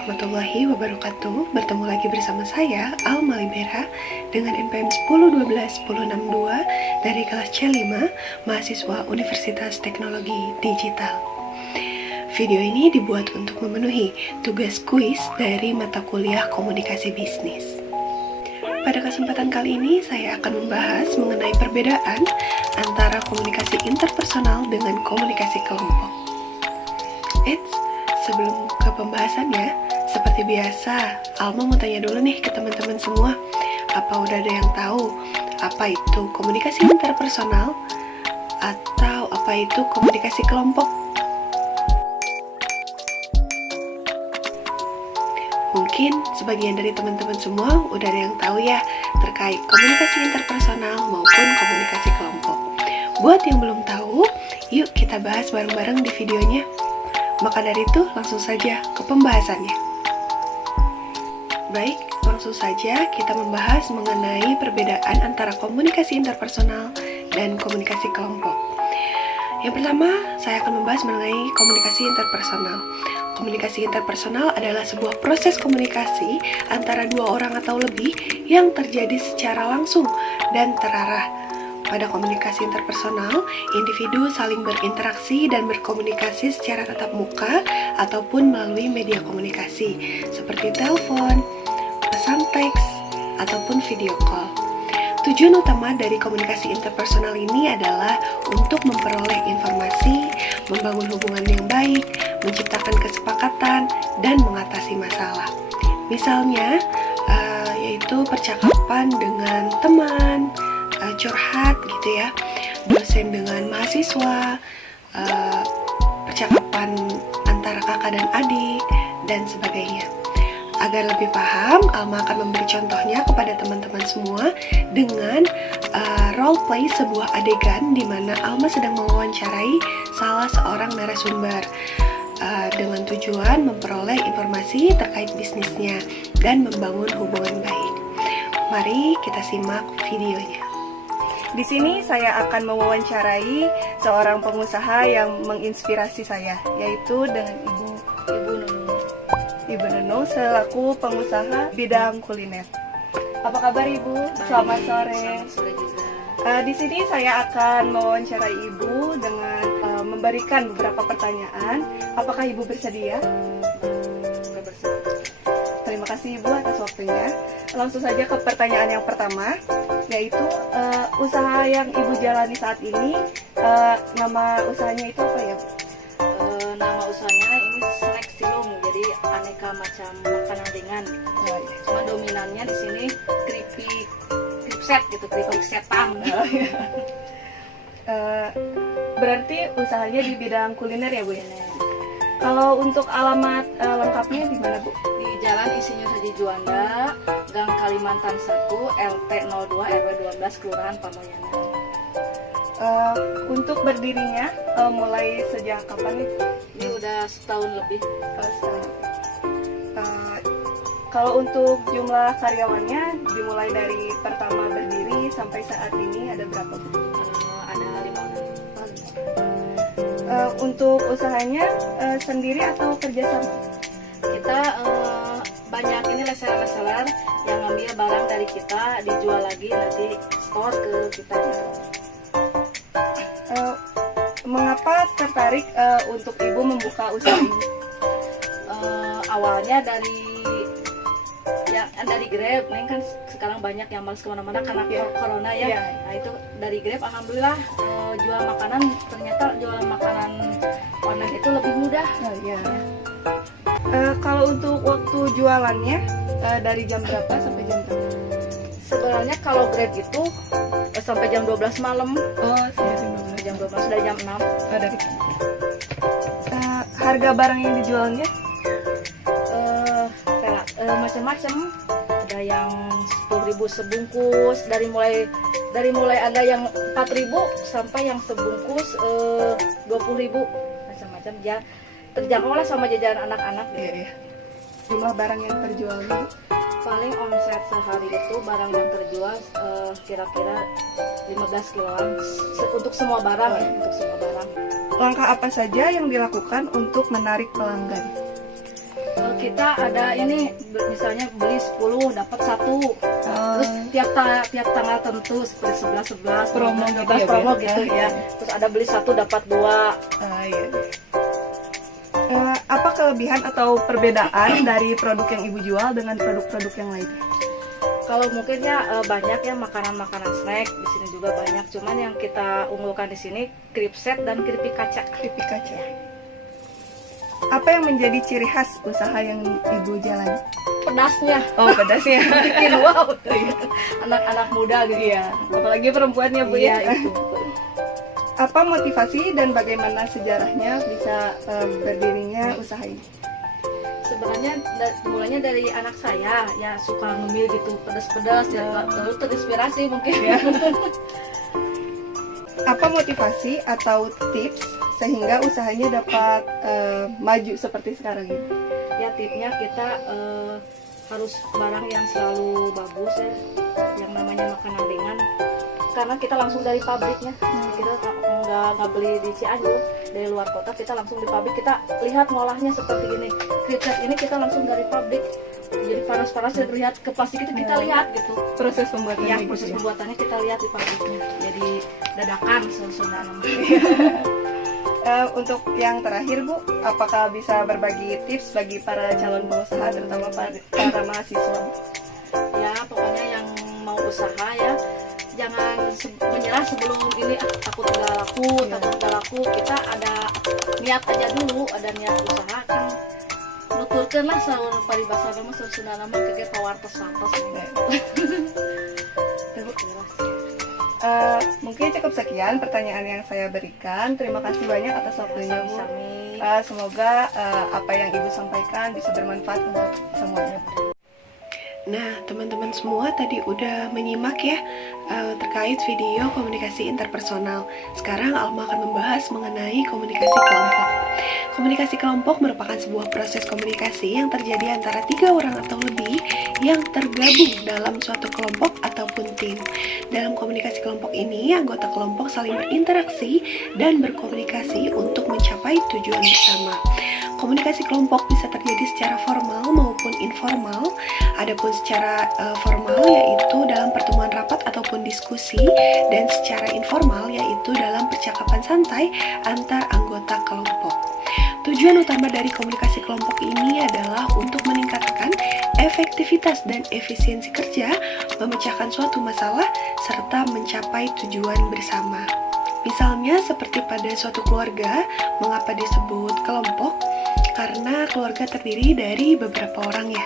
warahmatullahi wabarakatuh. Bertemu lagi bersama saya, Alma Libera, dengan NPM 1012-1062 dari kelas C5, mahasiswa Universitas Teknologi Digital. Video ini dibuat untuk memenuhi tugas kuis dari mata kuliah Komunikasi Bisnis. Pada kesempatan kali ini, saya akan membahas mengenai perbedaan antara komunikasi interpersonal dengan komunikasi kelompok. Sebelum ke pembahasannya, seperti biasa, Alma mau tanya dulu nih ke teman-teman semua. Apa udah ada yang tahu apa itu komunikasi interpersonal atau apa itu komunikasi kelompok? Mungkin sebagian dari teman-teman semua udah ada yang tahu ya terkait komunikasi interpersonal maupun komunikasi kelompok. Buat yang belum tahu, yuk kita bahas bareng-bareng di videonya. Maka dari itu, langsung saja ke pembahasannya. Baik, langsung saja kita membahas mengenai perbedaan antara komunikasi interpersonal dan komunikasi kelompok. Yang pertama, saya akan membahas mengenai komunikasi interpersonal. Komunikasi interpersonal adalah sebuah proses komunikasi antara dua orang atau lebih yang terjadi secara langsung dan terarah. Pada komunikasi interpersonal, individu saling berinteraksi dan berkomunikasi secara tatap muka ataupun melalui media komunikasi seperti telepon, pesan teks, ataupun video call. Tujuan utama dari komunikasi interpersonal ini adalah untuk memperoleh informasi, membangun hubungan yang baik, menciptakan kesepakatan, dan mengatasi masalah. Misalnya, yaitu percakapan dengan teman, curhat gitu ya, dosen dengan mahasiswa, percakapan antara kakak dan adik, dan sebagainya. Agar lebih paham, Alma akan memberi contohnya kepada teman-teman semua dengan role play sebuah adegan di mana Alma sedang mewawancarai salah seorang narasumber dengan tujuan memperoleh informasi terkait bisnisnya dan membangun hubungan baik. Mari kita simak videonya. Di sini saya akan mewawancarai seorang pengusaha yang menginspirasi saya, yaitu dengan Ibu Nunung selaku pengusaha bidang kuliner. Apa kabar Ibu? Selamat sore. Selamat sore juga. Di sini saya akan mewawancarai Ibu dengan memberikan beberapa pertanyaan. Apakah Ibu bersedia? Terima kasih Ibu atas waktunya. Langsung saja ke pertanyaan yang pertama, yaitu usaha yang Ibu jalani saat ini, nama usahanya itu apa ya? Nama usahanya ini snack silung, jadi aneka macam makanan ringan. Cuma dominannya di sini keripik set gitu, keripik setan. Berarti usahanya di bidang kuliner ya Bu ya? Kalau untuk alamat lengkapnya di mana Bu? Di Jalan Insinyur Haji Juanda, Gang Kalimantan 1, LT 02 RW 12, Kelurahan Pamayanan. Untuk berdirinya mulai sejak kapan nih? Ini udah setahun lebih. Kalau untuk jumlah karyawannya dimulai dari pertama berdiri sampai saat ini ada berapa Bu? Ada 5 orang. Untuk usahanya sendiri atau kerjasama? Kita banyak ini reseller yang ngambil barang dari kita, dijual lagi nanti store ke kita. Mengapa tertarik untuk Ibu membuka usaha ini? Awalnya dari Grab, Neng kan sekarang banyak yang males kemana-mana karena corona ya. Yeah. Nah itu dari Grab, alhamdulillah jual makanan, ternyata jual makanan online itu lebih mudah. Kalau untuk waktu jualannya dari jam berapa sampai jam berapa? Sebenarnya kalau Grab itu sampai jam 12 malam. Oh, Jam 12 dari jam 6. Dari harga barang yang dijualnya? Macam-macam. Ada yang 10.000 sebungkus, dari mulai ada yang 4.000 sampai yang sebungkus 20.000, macam-macam ya, terjangkau lah sama jajanan anak-anak. Iya. Jumlah barang yang terjual Bu? Paling omset sehari itu barang yang terjual kira-kira 15 kiloan untuk semua barang. Langkah apa saja yang dilakukan untuk menarik pelanggan? Kita ada ini misalnya beli 10 dapat 1. Terus tiap tanggal tentu seperti 11 Promo gitu ya, promo Bu? gitu ya. Terus ada beli 1 dapat 2. Iya. Apa kelebihan atau perbedaan dari produk yang Ibu jual dengan produk-produk yang lain? Kalau mungkin ya banyak ya makanan-makanan snack di sini juga banyak. Cuman yang kita unggulkan di sini kripset dan keripik kaca. Keripik kaca. Apa yang menjadi ciri khas usaha yang Ibu jalan? Pedasnya. Oh, pedasnya. Bikin wow. Anak-anak muda gitu. Iya, apalagi perempuannya Bu ya. Iya, itu. Apa motivasi dan bagaimana sejarahnya bisa berdirinya usaha ini? Sebenarnya mulanya dari anak saya ya suka ngemil gitu pedas-pedas ya lalu terinspirasi mungkin ya. Apa motivasi atau tips sehingga usahanya dapat maju seperti sekarang ini? Ya tipnya kita harus barang yang selalu bagus ya, yang namanya makanan ringan karena kita langsung dari pabriknya. Kita nggak beli di Cianjur dari luar kota, kita langsung di pabrik, kita lihat ngolahnya seperti ini. Kripset ini kita langsung dari pabrik, jadi panas-panas terlihat ke plastik itu kita lihat gitu. Proses pembuatannya. Ya, proses pembuatannya kita lihat di pabriknya. Jadi dadakan sesudah namanya. Untuk yang terakhir Bu, apakah bisa berbagi tips bagi para calon pengusaha terutama para mahasiswa? Ya pokoknya yang mau usaha ya jangan menyerah sebelum ini takut nggak laku. Kita ada niat aja dulu, ada niat usaha kan nuturkeun lah saur paribasa mah sausuna nama kege pawartos ini. Mungkin cukup sekian pertanyaan yang saya berikan. Terima kasih banyak atas waktunya Bu. Semoga apa yang Ibu sampaikan bisa bermanfaat untuk semuanya. Nah, teman-teman semua tadi udah menyimak ya terkait video komunikasi interpersonal. Sekarang Alma akan membahas mengenai komunikasi kelompok. Komunikasi kelompok merupakan sebuah proses komunikasi yang terjadi antara 3 orang atau lebih yang tergabung dalam suatu kelompok ataupun tim. Dalam komunikasi kelompok ini, anggota kelompok saling berinteraksi dan berkomunikasi untuk mencapai tujuan bersama. Komunikasi kelompok bisa terjadi secara formal maupun informal. Adapun secara formal yaitu dalam pertemuan rapat ataupun diskusi, dan secara informal yaitu dalam percakapan santai antar anggota kelompok. Tujuan utama dari komunikasi kelompok ini adalah untuk meningkatkan efektivitas dan efisiensi kerja, memecahkan suatu masalah, serta mencapai tujuan bersama. Misalnya seperti pada suatu keluarga, mengapa disebut kelompok? Karena keluarga terdiri dari beberapa orang ya.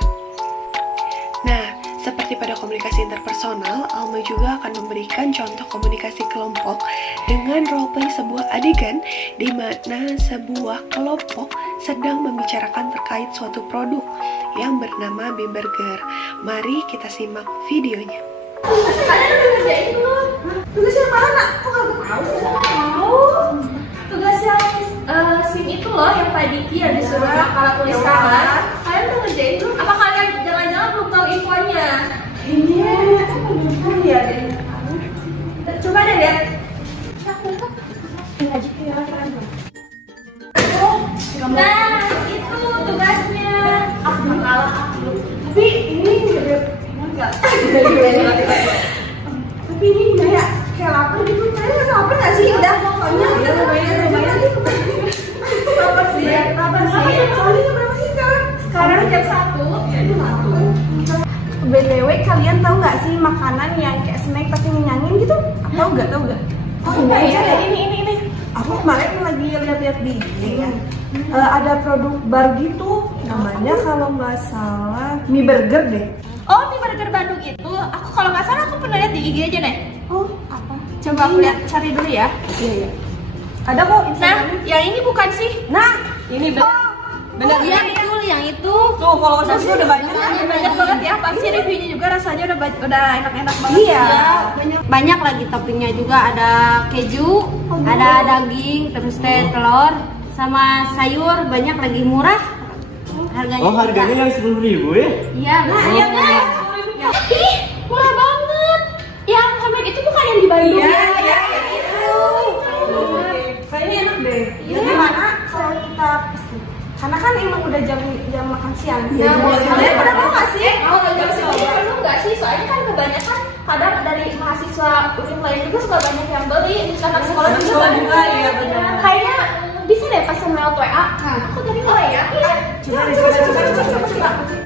Nah, seperti pada komunikasi interpersonal, Alma juga akan memberikan contoh komunikasi kelompok dengan roleplay sebuah adegan di mana sebuah kelompok sedang membicarakan terkait suatu produk yang bernama Bimberger. Mari kita simak videonya. Kalian udah ngerjain belum? Tugas yang mana? Kok gak tahu sih? Tahu. Tugas yang SIM itu loh, yang Pak Diki yang disuruh kalau tulis kawan. Kalian udah ngerjain belum? Apa kalian jalan-jalan belum tahu infonya? Ini belum ya deh. Coba deh lihat. Nah, itu tugasnya. Aku kalah. Tapi ini enggak. Tapi ini kayak lapar gitu. Kayaknya lapar nggak sih? Udah pokoknya lumayan. Lapar sih. Soalnya berapa sih sekarang? Sekarang jam 1. BTW kalian tahu nggak sih makanan yang kayak snack pasti ngenyangin gitu? Tahu nggak? Oh iya, ini. Aku kemarin lagi lihat-lihat di IG ya. Ada produk bar gitu. Namanya kalau nggak salah mie burger deh. Oh, mie burger Bandung itu, aku kalau nggak salah aku pernah lihat di IG aja deh. Oh, apa? Coba aku lihat, cari dulu ya. Iya. Ada kok Nah, Instagramnya. yang ini bukan sih? Nah, ini bener Iya, betul yang itu. tuh kalau sih udah banyak kan? Banyak banget ya, pasti reviewnya juga rasanya udah enak-enak banget. Iya. Banyak lagi toppingnya juga, ada keju, ada daging, terus telur, sama sayur banyak lagi murah. Harganya. Oh, harganya yang 10.000 ya? Iya, iya kan? Ih, murah banget. Yang homemade itu bukan yang di Bandung ya? Iya, itu. Kayaknya enak deh. Iya. Gimana kalau kita pesen? Karena kan emang udah jam makan siang. Ya, Kalian pada mau nggak sih? Mau jam segini perlu nggak sih? Soalnya kan kebanyakan kadang dari mahasiswa UNIM lain juga suka banyak yang beli, misalkan sekolah juga kan. iya benar. Kayaknya bisa deh pesan lewat WA. Aku dari Korea. Iya. Coba.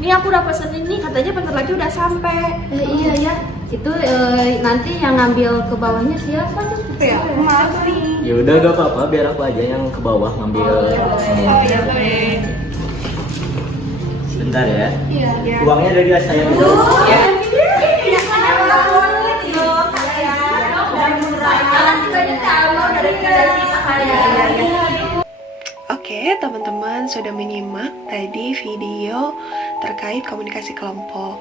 Ini aku udah pesen ini, katanya bentar lagi udah sampai. Iya ya, itu nanti yang ngambil ke bawahnya siapa tuh? Ya, maaf nih. Ya udah gak apa-apa, biar aku aja yang ke bawah ngambil. Sebentar ya. Iya. Uangnya dari saya dulu. Oke, teman-teman sudah menyimak tadi video terkait komunikasi kelompok.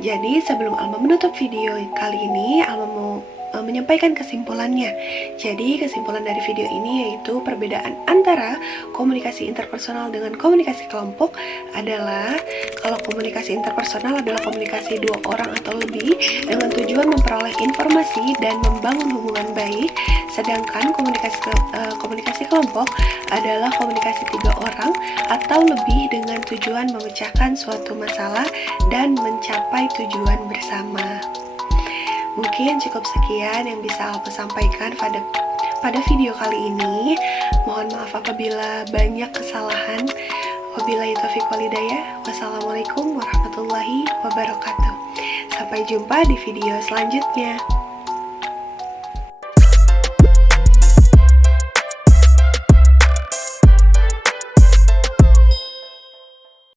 Jadi sebelum Alma menutup video kali ini, Alma mau menyampaikan kesimpulannya. Jadi kesimpulan dari video ini yaitu perbedaan antara komunikasi interpersonal dengan komunikasi kelompok adalah kalau komunikasi interpersonal adalah komunikasi dua orang atau lebih dengan tujuan memperoleh informasi dan membangun hubungan baik, sedangkan komunikasi kelompok adalah komunikasi tiga orang atau lebih dengan tujuan memecahkan suatu masalah dan mencapai tujuan bersama. Mungkin cukup sekian yang bisa aku sampaikan pada video kali ini. Mohon maaf apabila banyak kesalahan. Wabillahi taufiq walhidayah. Wassalamualaikum warahmatullahi wabarakatuh. Sampai jumpa di video selanjutnya.